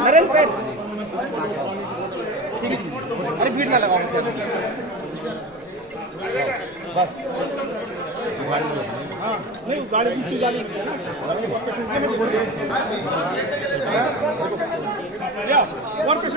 नरेंद्र अरे भीड़ ना लगाओ बस नहीं गाड़ी दूसरी गाड़ी और पेशेंट